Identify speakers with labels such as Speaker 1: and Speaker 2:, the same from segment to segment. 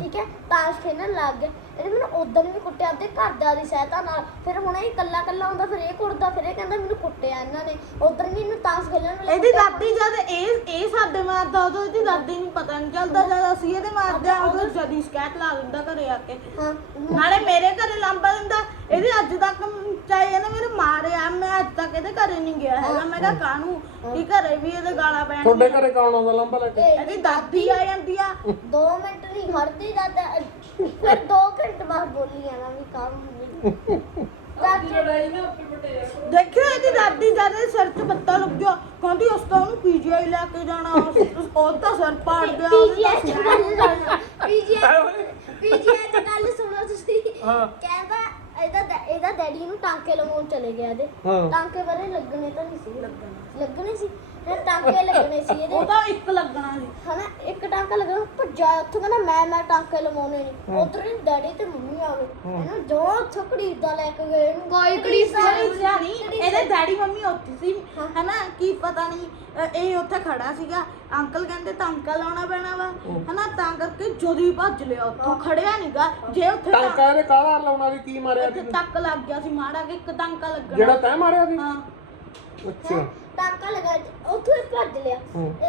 Speaker 1: ठीक है ताश खेलਣ ਲੱਗ ਗਏ ਇਹਨੇ ਮੈਨੂੰ ਉਦੋਂ ਵੀ ਕੁੱਟਿਆ ਆਪਦੇ ਘਰਦਿਆਂ ਦੀ ਸਹਾਇਤਾ ਨਾਲ ਫਿਰ ਹੁਣ ਇਹ ਕੱਲਾ ਹੁੰਦਾ ਫਿਰ ਇਹ ਕੁੱਟਦਾ ਫਿਰ ਇਹ ਕਹਿੰਦਾ ਮੈਨੂੰ ਕੁੱਟਿਆ ਇਹਨਾਂ ਨੇ ਉਦੋਂ ਵੀ ਇਹਨੂੰ ਤਾਸ਼ ਖੇਲਣ ਵੇਲੇ
Speaker 2: ਇਹਦੀ ਦਾਦੀ ਜਦ ਇਹ ਸਾਡੇ ਮਾਰਦਾ ਉਦੋਂ ਇਹਦੀ ਦਾਦੀ ਨੂੰ ਪਤਾ ਨਹੀਂ ਚੱਲਦਾ ਜਦ ਅਸੀਂ ਇਹਦੇ ਮਾਰਦੇ ਆ ਉਦੋਂ ਜਦੀ ਸ਼ਿਕਾਇਤ ਲਾ ਦਿੰਦਾ ਘਰੇ ਆ ਕੇ
Speaker 1: ਹਾਂ
Speaker 2: ਨਾਲੇ ਮੇਰੇ ਘਰੇ ਲਾਂਬਾ ਦਿੰਦਾ ਇਹਦੀ ਅੱਜ ਤੱਕ ਚਾਹੇ ਇਹਨੇ ਮੈਨੂੰ ਮਾਰਿਆ ਮੈਂ ਅੱਜ ਤੱਕ ਇਹਦੇ ਘਰੇ ਨਹੀਂ ਗਿਆ ਹੈਗਾ ਮੈਂ ਕਿਹਾ ਕਾਹਨੂੰ ਕੀ ਘਰੇ ਵੀ ਇਹਦੇ ਗਾਲਾਂ ਪੈਣ
Speaker 3: ਤੁਹਾਡੇ ਘਰੇ ਕੌਣ ਆਉਂਦਾ ਲੰਬਾ ਲੈ ਕੇ
Speaker 2: ਇਹਦੀ ਦਾਦੀ ਆ ਜਾਂਦੀ ਆ
Speaker 1: 2 ਮਿੰਟ ਨਹੀਂ ਖੜਦੀ ਜਾਂਦਾ ਫਿਰ 2 ਘੰਟੇ ਬਾਅਦ ਬੋਲੀ ਜਾਣਾ ਵੀ ਕੰਮ
Speaker 2: ਦੇਖਿਓ ਇਹਦੀ ਦਾਦੀ ਜਦ ਇਹ ਸਿਰ 'ਚ ਪੱਤਾ ਲੱਗਿਆ ਕਹਿੰਦੀ ਉਸ ਤਾਂ ਉਹਨੂੰ ਪੀਜੀਆਈ ਲੈ ਕੇ ਜਾਣਾ ਉਹ ਤਾਂ ਸਿਰ ਪਾੜ ਗਿਆ
Speaker 1: ਪੀਜੀਆਈ ਚ ਗੱਲ ਸੁਣੋ ਤੁਸੀਂ ਕਹਿੰਦਾ ਇਹਦਾ ਡੈਡੀ ਨੂੰ ਟਾਂਕੇ ਲਗਾਉਣ ਚਲੇ ਗਿਆ ਇਹਦੇ ਟਾਂਕੇ ਬਾਰੇ ਲੱਗਣੇ ਤਾਂ ਨਹੀਂ ਸੀ ਲੱਗਣੇ ਸੀ ਫਿਰ ਟਾਂਕੇ ਲੱਗਣੇ ਸੀ ਇਹਦੇ
Speaker 2: ਉਹਦਾ ਇੱਕ ਲੱਗਣਾ ਸੀ
Speaker 1: ਹਨਾ ਇੱਕ ਟਾਂਕਾ ਲੱਗਣਾ ਭੱਜਾ ਉੱਥੋਂ ਕਹਿੰਦਾ ਮੈਂ ਟਾਂਕੇ ਲਵਾਉਣੇ ਨਹੀਂ ਉਧਰ ਹੀ ਡੈਡੀ ਤੇ ਮੰਮੀ ਆ ਗਏ ਇਹਨੂੰ ਜੋ ਉੱਥੋਂ ਘੜੀਸਦਾ ਲੈ ਕੇ ਗਏ ਇਹਨੂੰ
Speaker 2: ਕੋਈ ਘੜੀਸਦਾ ਨਹੀਂ ਇਹਦੇ ਡੈਡੀ ਮੰਮੀ ਉੱਥੇ ਸੀ ਹਨਾ ਕੀ ਪਤਾ ਨਹੀਂ ਇਹ ਉੱਥੇ ਖੜਾ ਸੀਗਾ ਅੰਕਲ ਕਹਿੰਦੇ ਟਾਂਕਾ ਲਾਉਣਾ ਪੈਣਾ ਵਾ ਹਨਾ ਤਾਂ ਕਰਕੇ ਜਦੀ ਭੱਜ ਲਿਆ ਉੱਥੋਂ ਖੜਿਆ ਨਹੀਂਗਾ ਜੇ ਉੱਥੇ
Speaker 3: ਟਾਂਕਾ ਇਹਨੇ ਕਾਹਦਾ ਲਾਉਣਾ ਸੀ ਕੀ ਮਾਰਿਆ ਸੀ
Speaker 2: ਟੱਕ ਲੱਗ ਗਿਆ ਸੀ ਮਾੜਾ ਕਿ ਇੱਕ ਟਾਂਕਾ ਲੱਗਣਾ
Speaker 3: ਜਿਹੜਾ ਤੈਂ ਮਾਰਿਆ ਸੀ
Speaker 2: ਹਾਂ
Speaker 3: ਅੱਛਾ
Speaker 1: ਟਾਂਕਾ ਲਗਾ ਉੱਥੋਂ ਹੀ ਭੱਜ ਲਿਆ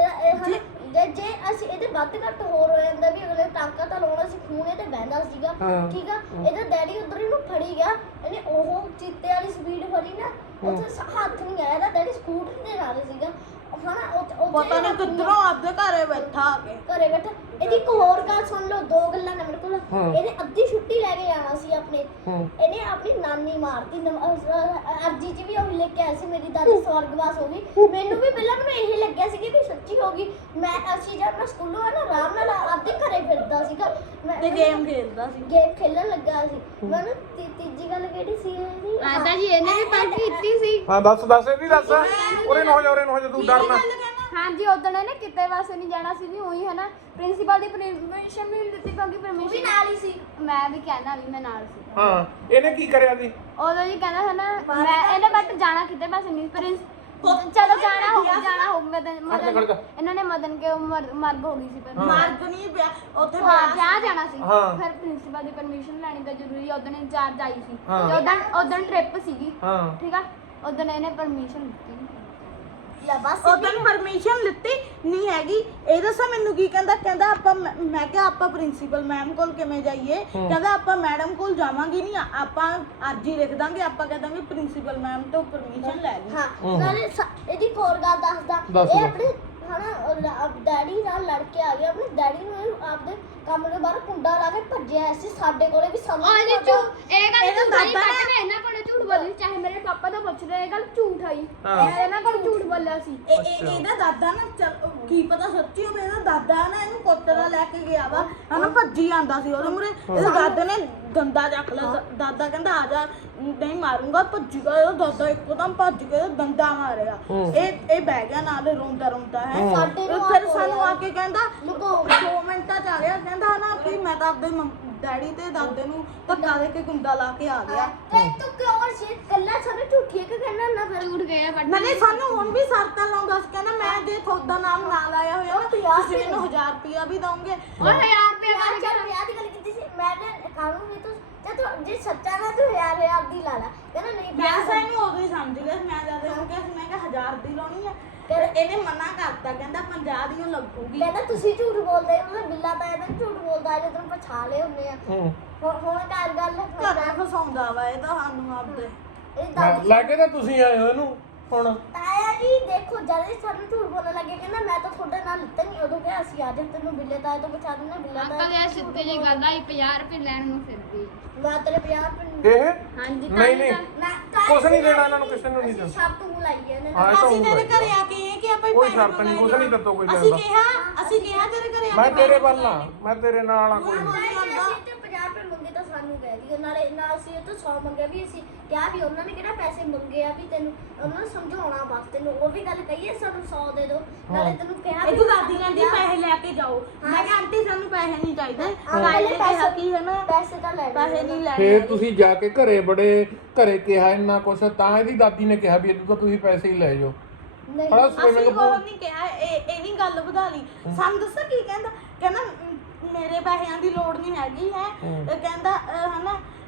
Speaker 1: ਜੇ ਅਸੀਂ ਇਹਦੇ ਵੱਧ ਘੱਟ ਹੋਰ ਹੋ ਜਾਂਦਾ ਵੀ ਅਗਲੇ ਟਾਂਕਾ ਤਾਂ ਲਾਉਣਾ ਸੀ ਖੂਨੇ ਤੇ ਬਹਿੰਦਾ ਸੀਗਾ ਠੀਕ ਆ ਇਹਦਾ ਡੈਡੀ ਉਧਰ ਇਹਨੂੰ ਫੜੀ ਗਿਆ ਇਹਨੇ ਉਹ ਚੀਤੇ ਵਾਲੀ ਸਪੀਡ ਫੜੀ ਨਾ ਉੱਥੇ ਹੱਥ ਨਹੀਂ ਆਇਆ ਇਹਦਾ ਡੈਡੀ ਸਕੂਟਰ ਤੇ ਨਾਲ ਸੀਗਾ ਹਨਾ
Speaker 2: ਪਤਾ ਨਹੀਂ ਕਿੱਧਰੋਂ ਆਪਦੇ ਘਰੇ ਬੈਠਾ ਆ ਕੇ
Speaker 1: ਘਰੇ ਬੈਠਾ ਇਹਦੀ ਇੱਕ ਹੋਰ ਗੱਲ ਸੁਣ ਲਓ 2 ਗੱਲਾਂ ਨੇ ਮੇਰੇ ਕੋਲ ਇਹਨੇ ਅੱਧੀ ਛੁੱਟੀ ਲੈ ਕੇ ਜਾਣਾ ਸੀ ਆਪਣੇ ਇਹਨੇ ਆਪਣੀ ਨਾਨੀ ਮਾਰਤੀ ਅਰਜੀ ਚ ਵੀ ਉਹ ਲੈ ਕੇ ਆਇਆ ਸੀ ਮੇਰੀ ਦਾਦੀ ਸਵਰਗਵਾਸ ਹੋ ਗਈ ਮੈਨੂੰ ਵੀ ਪਹਿਲਾਂ ਮੈਨੂੰ ਇਹ ਲੱਗਿਆ ਸੀ ਕਿ ਸੱਚੀ ਹੋ ਗਈ ਅਸੀਂ ਜਦ ਮੈਂ ਸਕੂਲੋਂ ਆ ਨਾ ਆਰਾਮ ਨਾਲ ਆਪਦੇ ਘਰੇ ਫਿਰਦਾ ਸੀਗਾ
Speaker 2: ਤੇ ਗੇਮ ਖੇਡਦਾ ਸੀ
Speaker 1: ਗੇਮ ਖੇਲਣ ਲੱਗਾ ਸੀ ਮੈਨੂੰ ਤੀਜੀ ਗੱਲ ਕਿਹੜੀ ਸੀ ਇਹਦੀ
Speaker 4: ਆਂਦਾ ਜੀ ਇਹਨੇ ਵੀ ਪੜ੍ਹ ਕੀਤੀ ਸੀ
Speaker 3: ਹਾਂ ਦੱਸ ਇਹਦੀ ਦੱਸ ਉਰੇ ਨੂੰ ਹੋ ਜਾ ਤੂੰ ਡਰਨਾ
Speaker 4: ਹਾਂਜੀ ਉਦੋਂ ਇਹਨੇ ਕਿਤੇ ਵਾਸਤੇ ਨਹੀਂ ਜਾਣਾ ਸੀ ਜੀ ਉਹੀ ਹੈ ਨਾ ਪ੍ਰਿੰਸੀਪਲ ਦੀ ਪਰਮਿਸ਼ਨ ਵੀ ਦਿੱਤੀ ਕਿਉਂਕਿ
Speaker 1: ਵੀ
Speaker 4: ਪਰਮਿਸ਼ਨ
Speaker 1: ਨਾਲ ਹੀ ਸੀ
Speaker 4: ਮੈਂ ਵੀ ਕਹਿਣਾ ਵੀ ਮੈਂ ਨਾਲ ਸੀ
Speaker 3: ਹਾਂ ਇਹਨੇ ਕੀ ਕਰਿਆ ਸੀ
Speaker 4: ਉਦੋਂ ਜੀ ਕਹਿੰਦਾ ਹੈ ਨਾ ਮੈਂ ਇਹਨੇ ਬਟ ਜਾਣਾ ਕਿਤੇ ਵਾਸਤੇ ਨਹੀਂ ਚਲੋ ਜਾਣਾ ਹੋ ਮਦਨ ਇਹਨਾਂ ਨੇ ਮਦਨ ਕੇ ਮਰਗ ਹੋ ਗਈ ਸੀ ਪਰ
Speaker 2: ਮਾਰਗ ਨਹੀਂ ਪਿਆ ਉੱਥੇ
Speaker 4: ਹਾਂ ਵਿਆਹ ਜਾਣਾ ਸੀ ਫਿਰ ਪ੍ਰਿੰਸੀਪਲ ਦੀ ਪਰਮਿਸ਼ਨ ਲੈਣੀ ਤਾਂ ਜ਼ਰੂਰੀ ਉਦੋਂ ਇੰਚਾਰਜ ਆਈ ਸੀ ਤੇ ਉਦੋਂ ਟ੍ਰਿਪ ਸੀਗੀ ਠੀਕ ਆ ਉਦੋਂ ਇਹਨੇ ਪਰਮਿਸ਼ਨ ਦਿੱਤੀ
Speaker 2: ਉਦੋਂ ਪਰਮਿਸ਼ਨ ਲਿੱਤੀ ਨਹੀਂ ਹੈਗੀ ਇਹ ਦੱਸਾਂ ਮੈਨੂੰ ਕੀ ਕਹਿੰਦਾ ਆਪਾਂ ਮੈਂ ਕਿਹਾ ਆਪਾਂ ਪ੍ਰਿੰਸੀਪਲ ਮੈਮ ਕੋਲ ਕਿਵੇਂ ਜਾਈਏ ਕਹਿੰਦਾ ਆਪਾਂ ਮੈਡਮ ਕੋਲ ਜਾਵਾਂਗੇ ਨਹੀਂ ਆਪਾਂ ਅਰਜੀ ਲਿਖ ਦਾਂਗੇ ਆਪਾਂ ਕਹਿ ਦਾਂਗੇ ਪ੍ਰਿੰਸੀਪਲ ਮੈਮ ਤੋਂ ਪਰਮਿਸ਼ਨ ਲੈ ਲਈ
Speaker 1: ਹਾਂ ਨਾਲੇ ਇਹਦੀ ਹੋਰ ਗੱਲ ਦੱਸਦਾ ਇਹ ਆਪਣੇ ਹਨਾ ਡੈਡੀ ਨਾਲ ਲੜ ਕੇ ਆ ਗਿਆ ਆਪਣੇ ਡੈਡੀ ਨੂੰ ਆਪਦੇ ਕੰਮ ਦੇ ਬਾਹਰ ਕੁੰਡਾ ਲਾ ਕੇ ਭੱਜਿਆ ਸੀ ਸਾਡੇ ਕੋਲੇ ਵੀ ਸਮਝ
Speaker 4: ਇਹ ਗੱਲ ਤਾਂ ਨਹੀਂ ਪਤਾ ਮੈਂ ਇਹਨਾਂ ਕੋਲ ਝੂਠ ਬੋਲੀ ਚਾਹੇ ਮੇਰੇ ਪਾਪਾ ਤੋਂ ਪੁੱਛ ਰਹੇ ਇਹ ਗੱਲ ਝੂਠ ਆਈ ਇਹਨਾਂ ਕੋਲ ਝੂਠ ਬੋਲਿਆ ਸੀ
Speaker 2: ਇਹਦਾ ਦਾਦਾ ਨਾ ਕੀ ਪਤਾ ਸੱਚੀ ਹੋਵੇ ਇਹਦਾ ਦਾਦਾ ਨਾ ਇਹਨੂੰ ਕੋਟਰਾ ਲੈ ਕੇ ਗਿਆ ਵਾ ਹਨਾ ਭੱਜੀ ਆਂਦਾ ਸੀ ਉਹਦੇ ਮੂਰੇ ਇਹਦੇ ਦਾਦੇ ਨੇ ਦੰਦਾ ਚੱਕ ਲਿਆ ਦਾਦਾ ਕਹਿੰਦਾ ਆ ਜਾ ਨਹੀਂ ਮਾਰੂੰਗਾ ਭੱਜੀ ਗਿਆ ਇਹਦਾ ਦਾਦਾ ਇੱਕਦਮ ਭੱਜ ਕੇ ਦੰਦਾ ਮਾਰਿਆ ਇਹ ਬਹਿ ਗਿਆ ਨਾਲ ਰੋਂਦਾ ਹੈ ਫਿਰ ਸਾਨੂੰ ਆ ਕੇ ਕਹਿੰਦਾ 2 ਮਿੰਟਾਂ ਚ ਆ ਗਿਆ ਕਹਿੰਦਾ ਨਾ ਕਿ ਮੈਂ ਤਾਂ ਆਪਦੇ ਡੈਡੀ ਤੇ ਦਾਦੇ ਨੂੰ ਧੱਕਾ ਦੇ ਕੇ ਗੁੰਡਾ ਲਾ ਕੇ ਆ ਗਿਆ
Speaker 1: ਤੇ ਤੂੰ ਕਿਉਂ ਸੀ ਕੱਲਾ ਸਾਨੂੰ ਝੂਠੀ ਕਿ ਕਹਿਣਾ ਨਾ ਫਿਰ
Speaker 4: ਝੂਠ ਗਿਆ ਬਟ
Speaker 2: ਨਾਲੇ ਸਾਨੂੰ ਹੁਣ ਵੀ ਸਰਤਾਂ ਲਾਉਂਦਾ ਸੀ ਕਹਿੰਦਾ ਮੈਂ ਜੇ ਤੁਹਾਡਾ ਨਾਮ ਨਾਲ ਆਇਆ ਹੋਇਆ ਤੁਸੀਂ ਮੈਨੂੰ 1000 ਰੁਪਇਆ ਵੀ ਦੋਗੇ
Speaker 4: ਉਹ 1000 ਰੁਪਏ ਗੱਲ ਕਰ
Speaker 1: ਵਿਆਹ ਦੀ ਗੱਲ ਕੀਤੀ ਸੀ ਮੈਂ ਨੇ ਕਾਨੂੰਨ ਵੀ ਤੂੰ ਜੇ ਸੱਚਾ ਨਾ ਤੂੰ 1000 ਦੀ ਲਾ ਲਾ ਕਹਿੰਦਾ ਨਹੀਂ
Speaker 2: ਪੈਸਾ ਨਹੀਂ ਉਦੋਂ ਹੀ ਸਮਝ ਗਿਆ ਮੈਂ ਜਦ ਉਹਨੂੰ ਕਿਹਾ ਸੀ ਮੈਂ ਕਿਹਾ 1000 ਦੀ ਲਾਉਣੀ ਹੈ ਫਿਰ ਇਹਨੇ ਮਨਾ ਕਰਤਾ ਕਹਿੰਦਾ 50 ਦੀ ਉਹ ਲੱਗੂਗੀ
Speaker 1: ਕਹਿੰਦਾ ਤੁਸੀਂ ਝੂਠ ਬੋਲਦੇ ਹੋ ਮਤਲਬ ਬਿੱਲਾ ਤਾਂ ਇਹਦਾ ਝੂਠ ਬੋਲਦਾ ਜੇ ਤੈਨੂੰ ਪਛਾ ਲਏ ਹੁੰਦੇ ਆ ਹੁਣ ਘਰ ਗੱਲ
Speaker 2: ਘਰੇ ਫਸਾਉਂਦਾ ਵਾ ਇਹ ਤਾਂ ਸਾਨੂੰ ਆਪਦੇ
Speaker 1: ਇਹ ਦਾਦੀ
Speaker 3: ਲੱਗੇ ਤਾਂ ਤੁਸੀਂ ਆਏ ਹੋ ਇਹਨੂੰ ਹੁਣ
Speaker 1: ਤਾਇਆ ਜੀ ਦੇਖੋ ਜਦ ਇਹ ਸਾਨੂੰ ਝੂਠ ਬੋਲਣ ਲੱਗੇ ਕਹਿੰਦਾ ਮੈਂ ਤਾਂ ਤੁਹਾਡੇ ਨਾਲ ਲਿੱਤਾ ਨਹੀਂ ਉਦੋਂ ਕਿਹਾ ਅਸੀਂ ਆ ਜਾ ਤੈਨੂੰ ਬਿੱਲੇ ਤਾਏ ਤੋਂ ਪਛਾ ਦਿੰਦਾ ਬਿੱਲਾ
Speaker 4: ਅੰਕਲ ਇਹ ਸਿੱਧੇ ਜੀ ਗੱਲ ਆਈ 50 ਰੁਪਏ ਲੈਣ ਨੂੰ ਫਿਰਦੀ
Speaker 1: ਮੈਂ ਤੇਰੇ 50 ਰੁਪਏ
Speaker 3: ਇਹ
Speaker 4: ਹਾਂਜੀ
Speaker 3: ਨਹੀਂ
Speaker 1: ਨਾ
Speaker 3: ਕੁਛ ਨਹੀਂ ਦੇਣਾ ਇਹਨਾਂ ਨੂੰ ਕਿਸੇ ਨੂੰ ਨਹੀਂ ਦੇਣਾ
Speaker 1: ਸ਼ਰਤ ਬੁਲਾਈ ਇਹਨੇ
Speaker 3: ਹਾਂ ਇਹ ਤਾਂ
Speaker 2: ਅਸੀਂ ਤੇਰੇ
Speaker 3: ਹੋਊਗਾ
Speaker 2: ਘਰੇ ਆ ਕੇ ਇਹ ਕਿ ਆਪਾਂ
Speaker 3: ਕੋਈ ਸ਼ਰਤ ਨਹੀਂ ਕੁਛ ਨਹੀਂ ਦਿੱਤੋ ਕੋਈ
Speaker 2: ਅਸੀਂ
Speaker 3: ਦੇਣਾ
Speaker 2: ਕਿਹਾ ਤੇਰੇ ਘਰੇ ਆ
Speaker 3: ਮੈਂ ਤੇਰੇ ਵੱਲ ਆ ਮੈਂ ਤੇਰੇ ਨਾਲ ਆ ਕੋਈ ਨਹੀਂ
Speaker 1: ਅਸੀਂ ਤੇ 50 ਰੁਪਏ ਮੰਗੇ ਤਾਂ ਸਾਨੂੰ ਕਹਿ ਦਿਓ ਨਾਲੇ ਨਾ ਅਸੀਂ ਇਹ ਤੋਂ 100 ਮੰਗਿਆ ਵੀ ਅਸੀਂ ਕਿਹਾ ਵੀ ਉਹਨਾਂ ਨੇ ਕਿਹੜਾ ਪੈਸੇ ਮੰਗੇ ਆ ਵੀ ਤੈਨੂੰ ਉਹਨਾਂ ਨੂੰ ਸਮਝਾਉਣਾ ਬਸ ਤੈਨੂੰ ਉਹ ਵੀ ਗੱਲ ਕਹੀਏ ਸਾਨੂੰ 100 ਦੇ ਦਿਓ ਨਾਲੇ ਤੈਨੂੰ ਕਿਹਾ
Speaker 2: ਇਹ ਤੂੰ ਦਾਦੀ ਕਹਿੰਦੀ ਪੈਸੇ ਲੈ ਕੇ ਜਾਓ ਮੈਂ ਕਿਹਾ ਆਂਟੀ ਸਾਨੂੰ ਪੈਸੇ ਨਹੀਂ ਚਾਹੀਦੇ ਕਾਇਲੇ ਕਿਹਾ ਕੀ ਹੈ ਨਾ
Speaker 1: ਪੈਸੇ ਤਾਂ ਲੈ
Speaker 2: ਪੈਸੇ ਨਹੀਂ ਲੈਣੇ
Speaker 3: ਫੇਰ ਤੁਸੀਂ ਜਾ ਕੇ ਘਰੇ ਕਿਹਾ ਇੰਨਾ ਕੁਛ ਤਾਂ ਇਹਦੀ ਦਾਦੀ ਨੇ ਕਿਹਾ ਵੀ ਇਹਨੂੰ ਤਾਂ ਤੁਸੀਂ ਪੈਸੇ ਹੀ ਲੈ ਜਾਓ
Speaker 1: ਨਹੀਂ
Speaker 2: ਅਸੀਂ ਕੋਈ ਨਹੀਂ ਕਿਹਾ ਇਹ ਨਹੀਂ ਗੱਲ ਵਧਾ ਲਈ ਸਾਨੂੰ ਦੱਸਾਂ ਕੀ ਕਹਿੰਦਾ ਮੇਰੇ ਪੈਸਿਆਂ ਦੀ ਲੋੜ ਨਹੀਂ ਹੈਗੀ ਹੈ। ਕਹਿੰਦਾ ਹਨਾ